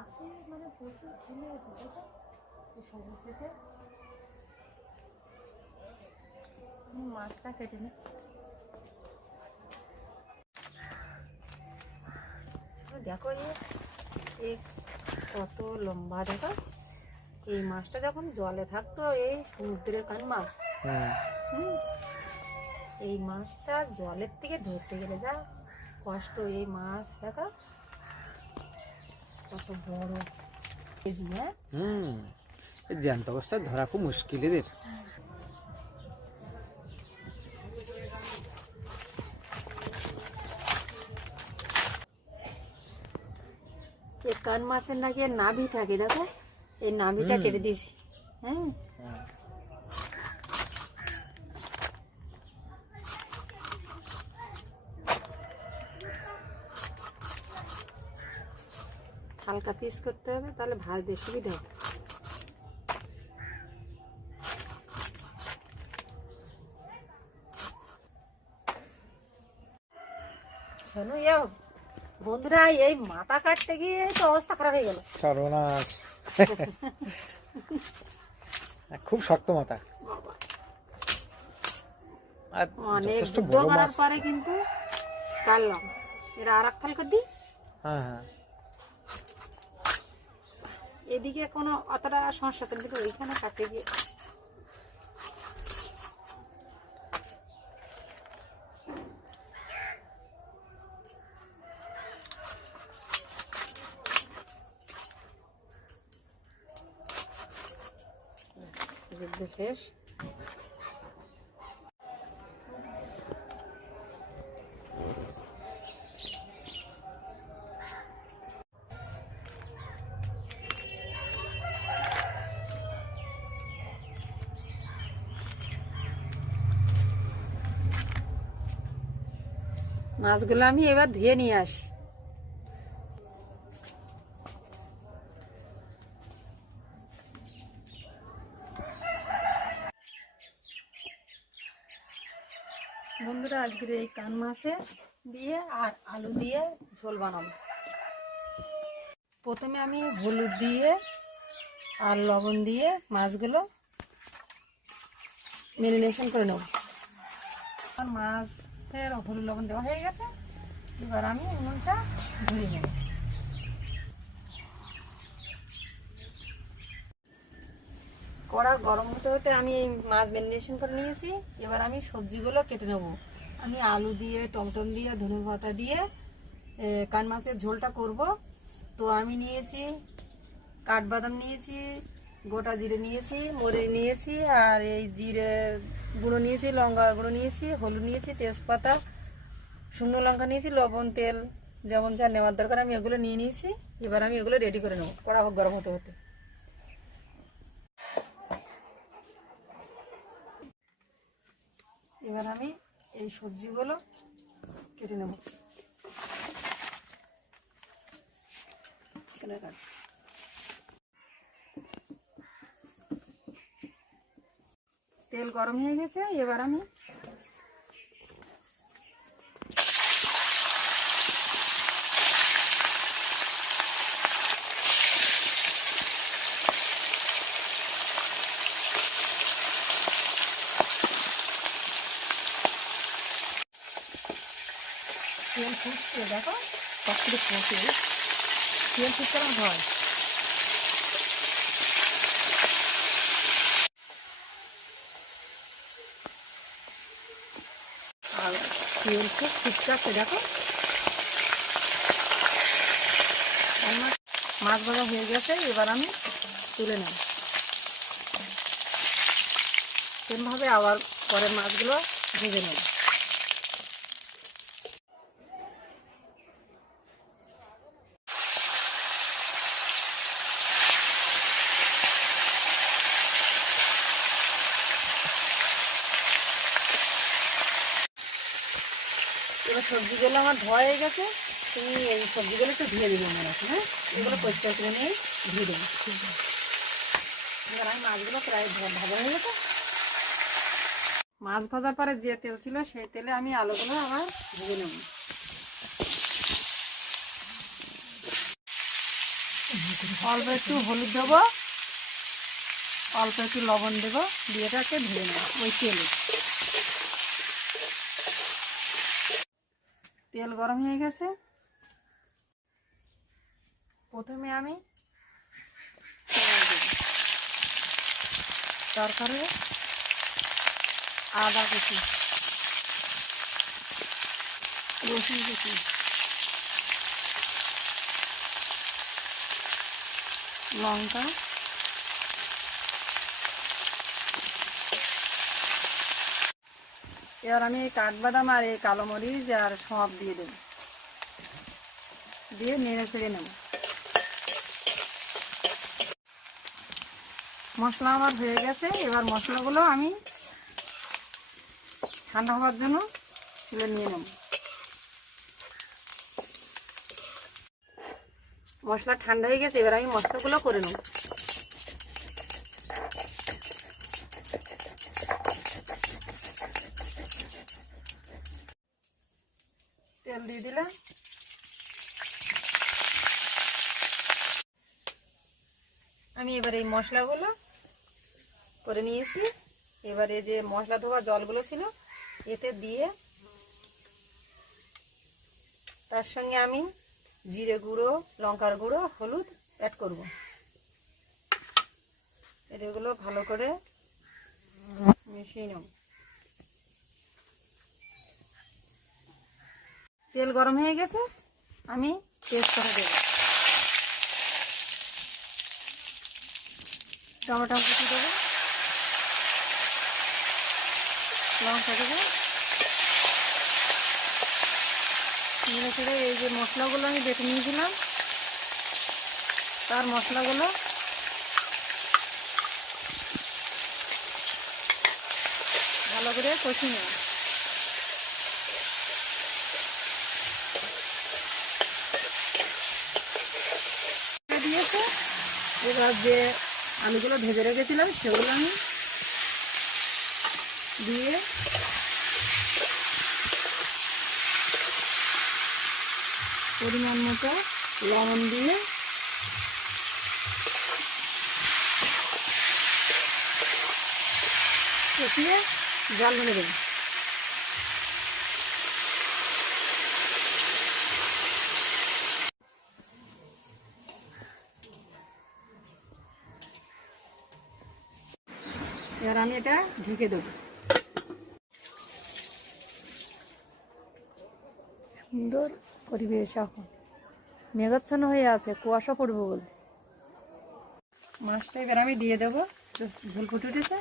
গাছে মানে প্রচুর ফুলে এই সবুজ থেকে মাছটা কেটে নি দেখো এ কত লম্বা দেখো। এই মাছটা যখন জলে থাকতো এই সমুদ্রের কান মাছ। হুম। এই মাছটা জলের থেকে ধরতে গেলে যা কষ্ট এই মাছ দেখো। কত বড় কেজি হ্যাঁ হুম এই জ্যান্ত অবস্থায় ধরা খুব মুশকিল এদের। এই কান মাছের নাকি এর নাভি থাকে দেখো? এই নাভিটা হুম। কেটে দিয়েছি। হ্যাঁ হালকা পিস করতে হবে তাহলে ভাজতে সুবিধা হবে। শোনো ইয়ে বন্ধুরা এই মাথা কাটতে গিয়ে তো অবস্থা খারাপ হয়ে গেল। সর্বনাশ। খুব শক্ত মাথা। অনেক যুদ্ধ করার পরে কিন্তু কাটলাম। এরা আর এক ফাল করে দিই। হ্যাঁ হ্যাঁ। এদিকে কোনো অতটা সমস্যা আছে কিন্তু ওইখানে কাটতে গিয়ে শেষ। মাছগুলো আমি এবার ধুয়ে নিয়ে আসি। বন্ধুরা, আজকের এই কান মাছে দিয়ে আর আলু দিয়ে ঝোল বানাবো। প্রথমে আমি হলুদ দিয়ে আর লবণ দিয়ে মাছগুলো ম্যারিনেশন করে নেব। আর মাছের হলুদ লবণ দেওয়া হয়ে গেছে। এবার আমি উনুনটা ধরিয়ে নেব। কড়া গরম হতে হতে আমি এই মাছ ম্যারিনেশন করে নিয়েছি। এবার আমি সবজিগুলো কেটে নেব। আমি আলু দিয়ে টমটম দিয়ে ধনে পাতা দিয়ে কান মাছের ঝোলটা করব। তো আমি নিয়েছি কাঠবাদাম নিয়েছি গোটা জিরে নিয়েছি, মরিচ নিয়েছি, আর এই জিরে গুঁড়ো নিয়েছি, লঙ্কা গুঁড়ো নিয়েছি, হলুদ নিয়েছি, তেজপাতা, শুকনো লঙ্কা নিয়েছি, লবণ, তেল, যেমন যা নেওয়ার দরকার আমি এগুলো নিয়ে নিয়েছি। এবার আমি এগুলো রেডি করে নেব। কড়া হোক, গরম হতে হতে। এবার আমি এই সবজিগুলো কেটে নেব। তেল গরম হয়ে গেছে এবার আমি তেল ফুটছে দেখো কতগুলো ফুটে তেল ফুটতে আমার ভয় আর তেল খুব ফুটকাচ্ছে দেখো। আমার মাছ ভাজা হয়ে গেছে, এবার আমি তুলে নেব। সেমভাবে আবার পরে মাছগুলো ভেজে নেব। সবজিগুলো আমার ধোয়া হয়ে গেছে, তুমি এই সবজিগুলো একটু ধুয়ে দিবে আমার আছে হ্যাঁ? এগুলো পরিষ্কার করে নিয়ে ধুয়ে দেবো। এবার আমি মাছগুলো প্রায় ভাজা হয়ে গেছে। মাছ ভাজার পরে যে তেল ছিল সেই তেলে আমি আলুগুলো আবার ভেজে নেব। অল্প একটু হলুদ দেবো, অল্প একটু লবণ দেবো, দিয়ে এটাকে ভেজে নেব ওই তেলে। তেল গরম হয়ে গেছে প্রথমে আমি। তারপরে আদা কুচি রসুন কুচি লঙ্কা এবার আমি কাঠবাদাম আর এই কালো মরিচ আর সব দিয়ে দেব। দিয়ে নেড়ে চেড়ে নেব। মশলা আমার হয়ে গেছে, এবার মশলাগুলো আমি ঠান্ডা হওয়ার জন্য তুলে নিয়ে নেব। মশলা ঠান্ডা হয়ে গেছে, এবার আমি মশলাগুলো করে নেব। তেল দিয়ে দিলাম। আমি এবার এই মশলাগুলো করে নিয়েছি। এবারে যে মশলা ধোয়া জলগুলো ছিল, এতে দিয়ে তার সঙ্গে আমি জিরে গুঁড়ো, লঙ্কার গুঁড়ো, হলুদ অ্যাড করব। এগুলো ভালো করে মিশিয়ে নেব। তেল গরম হয়ে গেছে, আমি তেজপাতা দেব। টমেটো কুচি দেবো। লঙ্কা দেবো। এই যে মশলাগুলো আমি বেটে নিয়েছিলাম, তার মশলাগুলো ভালো করে কষিয়ে নেব দিয়েছে এবার যে আলুগুলো ভেজে রেখেছিলাম, সেগুলো আমি দিয়ে পরিমাণ মতো লবণ দিয়ে কষিয়ে জল ঢেলে দেবো। আমি এটা ঢেকে দেবো। সুন্দর পরিবেশ এখন। মেঘাচ্ছন্ন হয়ে আছে কুয়াশা পড়বে বলে। মাছটা এবার আমি দিয়ে দেবো। ঝোল ফুটে উঠেছে।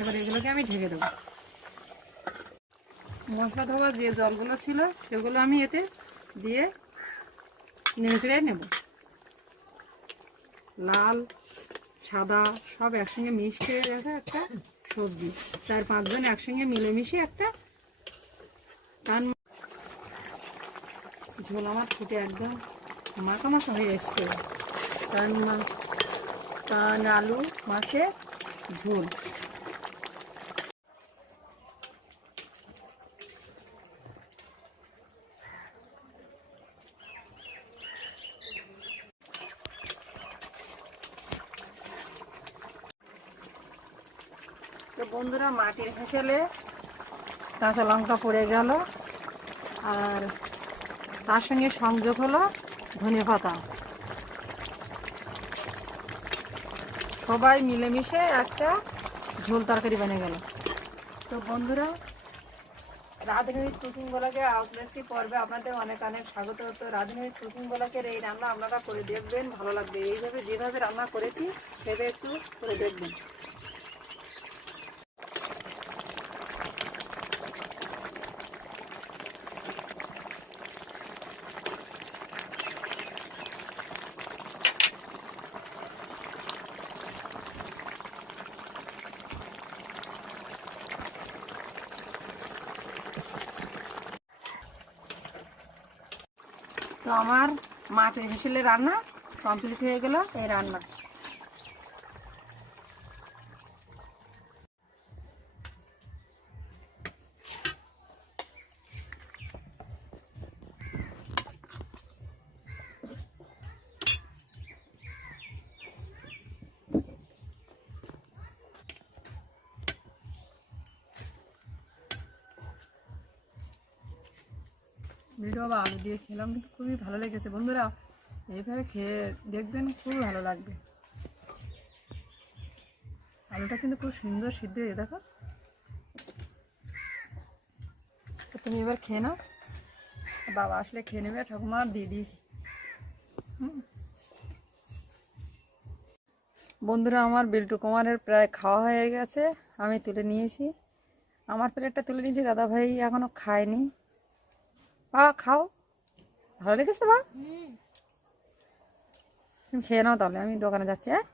এবার এগুলোকে আমি ঢেকে দেবো। মশলা ধোয়া যে জলগুলো ছিল সেগুলো আমি এতে দিয়ে নেড়ে নেব। লাল, সাদা, সব একসঙ্গে মিশে রাখা একটা সবজি। চার পাঁচজন একসঙ্গে মিলেমিশে একটা কান ঝোল আমার ফুটে একদম মাখা মাখা হয়ে এসছে। মা- কান আলু মাছের ঝোল। তো বন্ধুরা মাটির হেসেলে কাঁচা লঙ্কা পড়ে গেল। আর তার সঙ্গে সংযোগ হলো ধনে পাতা। সবাই মিলেমিশে একটা ঝোল তরকারি বনে গেল। তো বন্ধুরা রাধুনী কুকিং বলাকে আউটলেটটি পর্বে আপনাদের অনেক অনেক স্বাগত। তো রাধুনী কুকিং বলাকের এই রান্না আপনারা করে দেখবেন, ভালো লাগবে। এইভাবে যেভাবে রান্না করেছি, সেভাবে একটু করে দেখবেন। তো আমার মাটির হেসেলে রান্না কমপ্লিট হয়ে গেল এই রান্না। ভিডিও বা আলু দিয়ে খেলাম, কিন্তু খুবই ভালো লেগেছে। বন্ধুরা, এইভাবে খেয়ে দেখবেন, খুবই ভালো লাগবে। আলুটা কিন্তু খুব সুন্দর সিদ্ধ হয়ে, দেখো। তুমি এবার খেয়ে নাও। বাবা আসলে খেয়ে নেবে, ঠাকুমা দিয়ে দিয়েছি। বন্ধুরা, আমার বিল্টু কুমারের প্রায় খাওয়া হয়ে গেছে, আমি তুলে নিয়েছি। আমার প্লেটটা তুলে নিয়েছি দাদা ভাই এখনও খায়নি। বা খাও। ভালো লেগেছে বা তুমি খেয়ে নাও তাহলে আমি দোকানে যাচ্ছি হ্যাঁ?